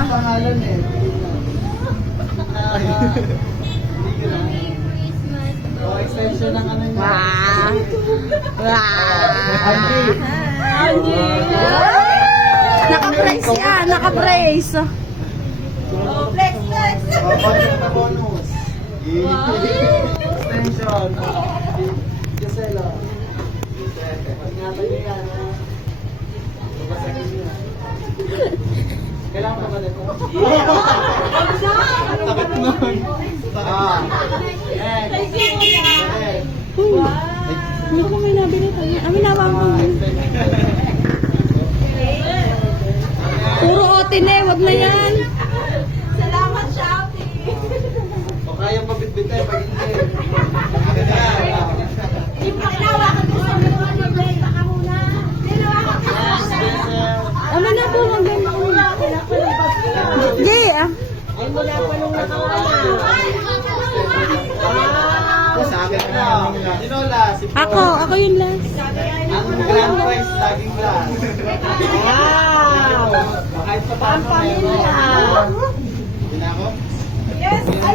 Pangalan eh. Oh, extension ng ano niya. Wow. Wow. Angie. Naka-brace yan, naka-brace. Oh, flex, flex. Oh, bonus na bonus. Extension. Gisela. Ingatan niyo yan, ha? Babasagin niyo. Kailangan pa ba nito? Takot nun. Yes. Hindi ko may nabili tayo. Amin nawa mo. Puro otin eh, wag na yan. Salamat, Shopee. O kaya pabitbitay pag hindi. Hinawakan ko sa mga nilay. Baka muna. Hinawakan ko sa Amin na po, maganda ko. Hindi ah. Ay, mula pa nung nakawala. Sa akin na. Sino last? Ako yung last. Ang grand prize laging last. Wow! Kahit pa paano. Pamilya. Hindi na ako? Yes! Ay,